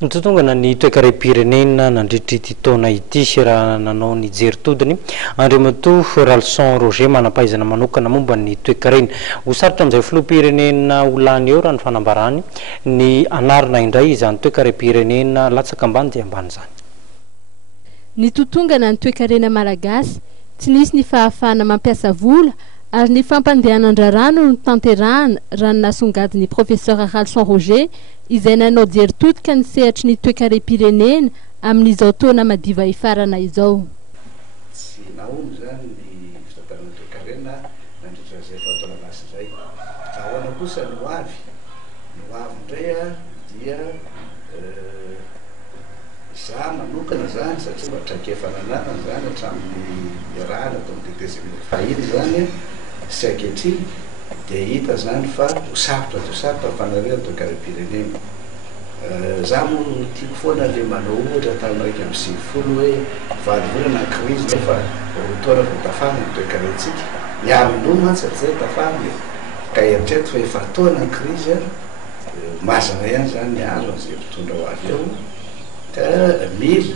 Nitotongana ny toekaram-pirenena nandritra ity taona ity raha nanao ny jeritodiny Andriamatoa Ralson Roger manampahaizana manokana momba ny toekarena. Hosarotra amin'izay filoham-pirenena Olany eo raha ny fanambarany ny anarana indray izany toekaram-pirenena latsaka ambany dia ambany zany. Ny totongana ny toekarena malagasy tsy nisy ny fahafahana mampiasa vola ary ny fampandehanan-drarano no tanterahana raha ny nasongadiny professeur Ralson Roger izay nanao jeritody ka nisehatry ny toekaram-pirenena amin'izao taona madiva ifarana izao. Tsy naono zany ny fitantarana toekarena nandritra izay fataona lasa izay. Ahoana kosa ny hoavy indray dia za manokana zany satria mba traikefananana zany hatramin'ny rahana tao amin'ny DTCV fahiny zany sy ankehitriny dia hita zany fa hosarotra fanarena toekaram-pirenena. Za moa tiako foana le manao ohatra tamin'ny raika amby sivifolo hoe valo volana crise nefa taona vao tafana ny toekarentsika miaro-doha mantsy zay tafana ka eritrereto fa efa taona ny crise mazana ihany zany ny azo an'izay mpitondra ho avy eo ka mila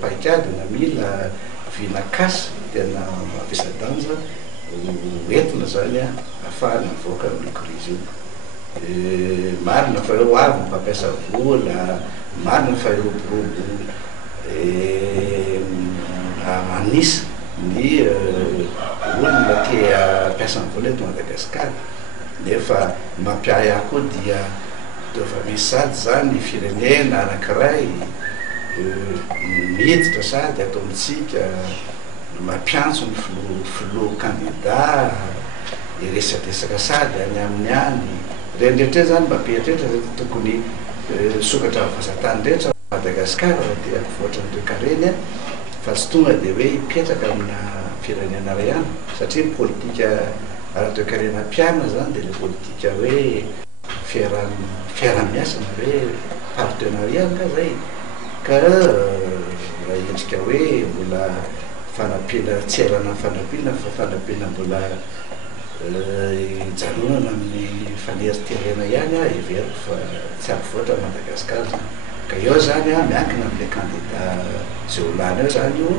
paikady na mila vinakasa tena mampiasa-danja entina zany ahafahana mivoaka amin'ny crise io. Marina fa eo avy mampiasa vola, marina fa iroborobo anisa ny olona ke ampiasa ny vola eto Madagasikara nefa mampiahy ahy koa dia fa misy sady zany firenena anankiray miditra sady atao amitsika mampiantso ny filoha candidat iresadresaka sady any amin'ny any rehetrarehetra zany mba mpieritreritra zay tokony sokatra vazatany rehetra Madagasikara dia mivoatra ny toekarena fa tsy tonga dia hoe hipetraka amina firenena ray ihany satria politika ara-toekarena mpiana zany dia le politika hoe fiaramiasa na hoe partenariat ka zay ka raha endrika hoe mbola fanampiana tsy ailana fanampiana fa fanampiana mbola ijanonana amin'ny faneriterena ihany everiko fa tsy ampivoatra Madagasikara zany ka eo zany miankina amin'le candidat zay Olany eo zany io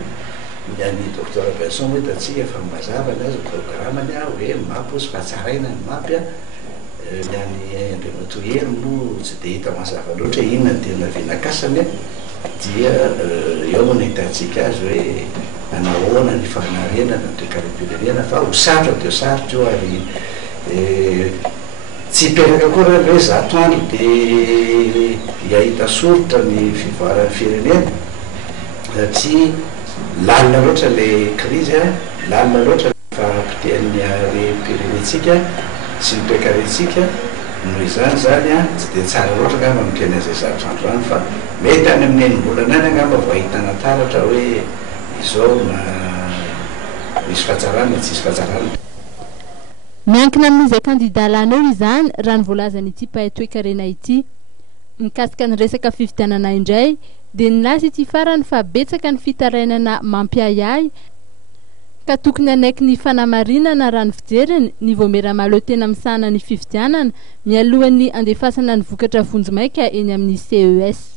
ny docteur Benson hoe hitantsika efa mazavany azy programmany hoe mapy ozy fa tsaraina ny mapy ny any Andriamatoa Hery no tsy dia hita mazava loatra inona tena vinakasany dia eo no hitantsika azy hoe anahoana ny fanarenana ny toekaram-pirenena fa ho sarotra dia sarotra io ary tsy hipetraka koa raha hoe zato andro dia hiahita soritra ny fivoaran'ny firenena satria lalina loatra le crise lalina loatra fampitehan'ny re-pirenentsika sy ny toekarentsika noho izany zany tsy dia tsara loatra angamba miteny an'izay zato andro zany fa mety any amin'ny enim-bolana any angamba vao ahitana taratra hoe izao na misy fahatsarana tsisy fahatsarana. Miankina amin'izay candidat lanao izany raha ny voalazany ity mpahay toekarena ity mikasika ny resaka fifidianana indray dia nilasy ity farany fa betsaka ny fitarainana mampiahiahy ka tokony anaiky ny fanamarinana raha ny fijeriny ny voamera-malao tena misahana ny fifidianana mialohan'ny andefasana ny vokatra vonjy maika eny amin'ny CES.